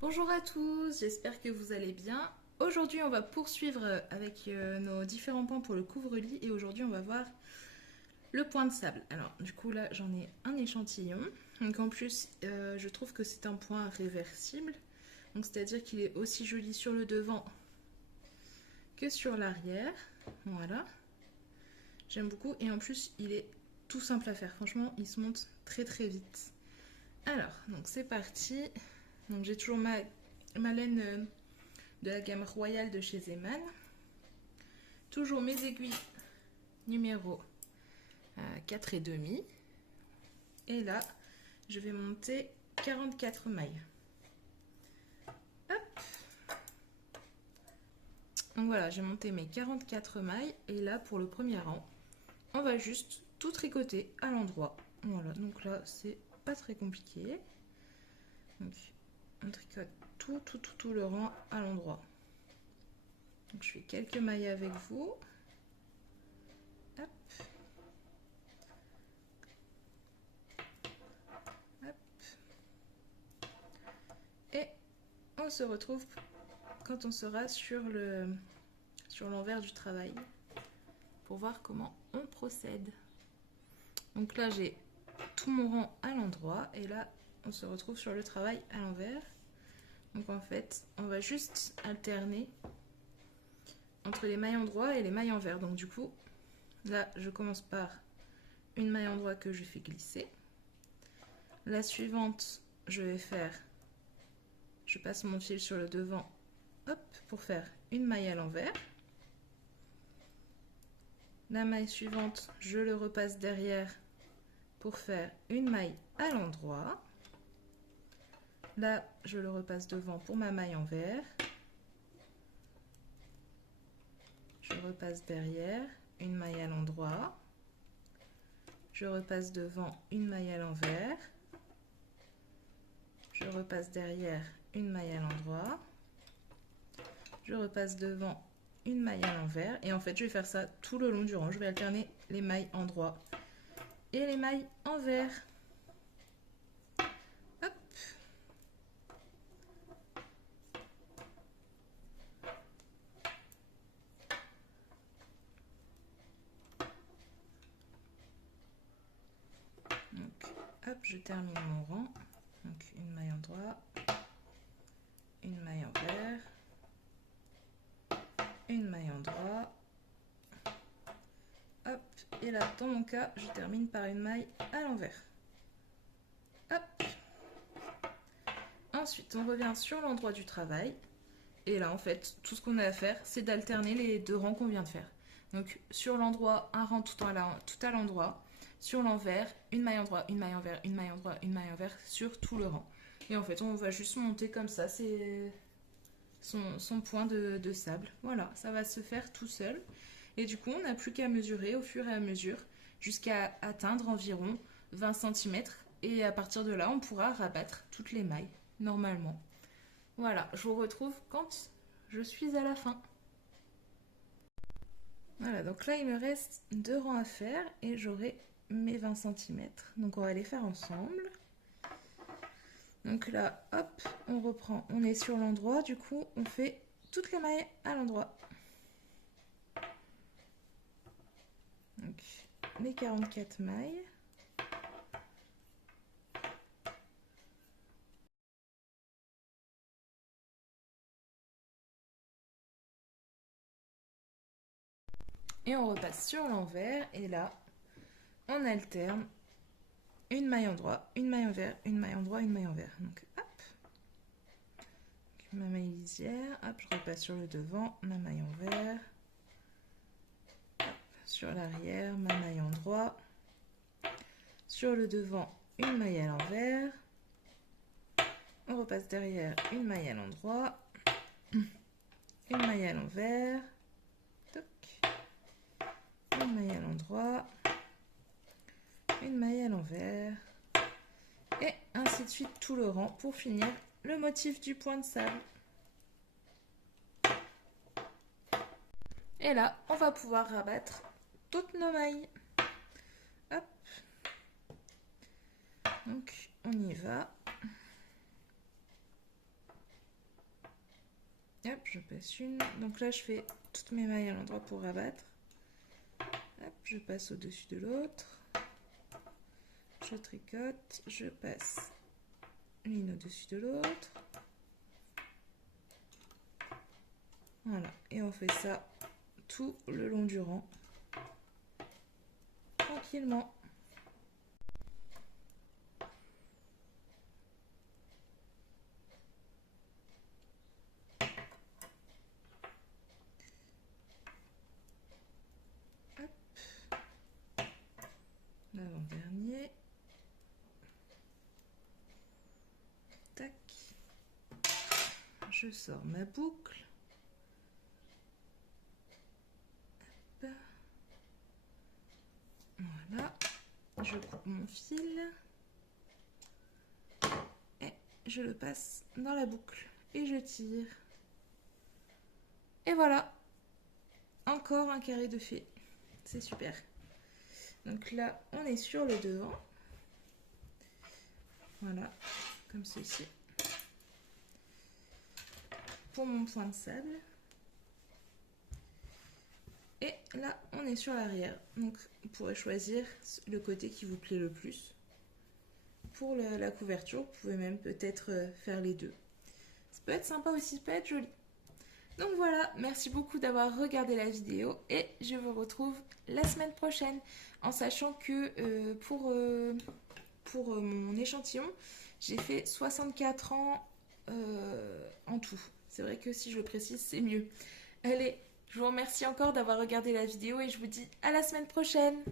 Bonjour à tous, j'espère que vous allez bien. Aujourd'hui, on va poursuivre avec nos différents points pour le couvre-lit et aujourd'hui, on va voir le point de sable. Alors, du coup, là, j'en ai un échantillon. Donc, en plus, je trouve que c'est un point réversible. Donc, c'est-à-dire qu'il est aussi joli sur le devant que sur l'arrière. Voilà, j'aime beaucoup et en plus, il est tout simple à faire. Franchement, il se monte très très vite. Alors, donc c'est parti. Donc, j'ai toujours ma laine de la gamme royale de chez Zeman. Toujours mes aiguilles numéro 4,5. Et là, je vais monter 44 mailles. Hop. Donc voilà, j'ai monté mes 44 mailles. Et là, pour le premier rang, on va juste tout tricoter à l'endroit. Voilà, donc là, c'est pas très compliqué. Donc, on tricote tout le rang à l'endroit. Donc, je fais quelques mailles avec vous. Hop. Hop. Et on se retrouve quand on sera sur l'envers du travail pour voir comment on procède. Donc là, j'ai tout mon rang à l'endroit et là, on se retrouve sur le travail à l'envers. Donc en fait, on va juste alterner entre les mailles endroit et les mailles envers. Donc du coup, là, je commence par une maille endroit que je fais glisser. La suivante, je passe mon fil sur le devant, hop, pour faire une maille à l'envers. La maille suivante, je le repasse derrière pour faire une maille à l'endroit. Là, je le repasse devant pour ma maille envers. Je repasse derrière, une maille à l'endroit. Je repasse devant, une maille à l'envers. Je repasse derrière, une maille à l'endroit. Je repasse devant, une maille à l'envers. Et en fait, je vais faire ça tout le long du rang. Je vais alterner les mailles endroit et les mailles envers. Hop. Donc, hop, je termine mon rang. Donc, une maille endroit, une maille envers, une maille endroit. Hop, et là, dans mon cas, je termine par une maille à l'envers. Hop. Ensuite, on revient sur l'endroit du travail. Et là, en fait, tout ce qu'on a à faire, c'est d'alterner les deux rangs qu'on vient de faire. Donc, sur l'endroit, un rang tout à l'endroit. Sur l'envers, une maille endroit, une maille envers, une maille endroit, une maille envers sur tout le rang. Et en fait, on va juste monter comme ça, c'est son point de sable. Voilà, ça va se faire tout seul. Et du coup, on n'a plus qu'à mesurer au fur et à mesure jusqu'à atteindre environ 20 cm. Et à partir de là, on pourra rabattre toutes les mailles, normalement. Voilà, je vous retrouve quand je suis à la fin. Voilà, donc là, il me reste 2 rangs à faire et j'aurai mes 20 cm. Donc, on va les faire ensemble. Donc là, hop, on reprend. On est sur l'endroit, du coup, on fait toutes les mailles à l'endroit. Donc, les 44 mailles. Et on repasse sur l'envers. Et là, on alterne une maille endroit, une maille envers, une maille endroit, une maille envers. Donc, hop. Donc, ma maille lisière. Hop, je repasse sur le devant, ma maille envers. Hop, sur l'arrière, ma maille endroit. Sur le devant, une maille à l'envers. On repasse derrière, une maille à l'endroit. Une maille à l'envers. Une maille à l'endroit. Une maille à l'envers. Et ainsi de suite tout le rang pour finir le motif du point de sable. Et là, on va pouvoir rabattre toutes nos mailles. Hop. Donc, on y va. Hop, je passe une. Donc là, je fais toutes mes mailles à l'endroit pour rabattre. Hop, je passe au-dessus de l'autre. Je tricote, je passe l'une au-dessus de l'autre. Voilà, et on fait ça tout le long du rang. Tranquillement. L'avant-dernier. Tac. Je sors ma boucle. Hop. Voilà. Je coupe mon fil. Et je le passe dans la boucle. Et je tire. Et voilà. Encore un carré de fée. C'est super. Donc là, on est sur le devant. Voilà, comme ceci. Pour mon point de sable. Et là, on est sur l'arrière. Donc, vous pourrez choisir le côté qui vous plaît le plus. Pour la couverture, vous pouvez même peut-être faire les deux. Ça peut être sympa aussi, ça peut être joli. Donc voilà, merci beaucoup d'avoir regardé la vidéo et je vous retrouve la semaine prochaine en sachant que pour mon échantillon, j'ai fait 64 ans en tout. C'est vrai que si je le précise, c'est mieux. Allez, je vous remercie encore d'avoir regardé la vidéo et je vous dis à la semaine prochaine.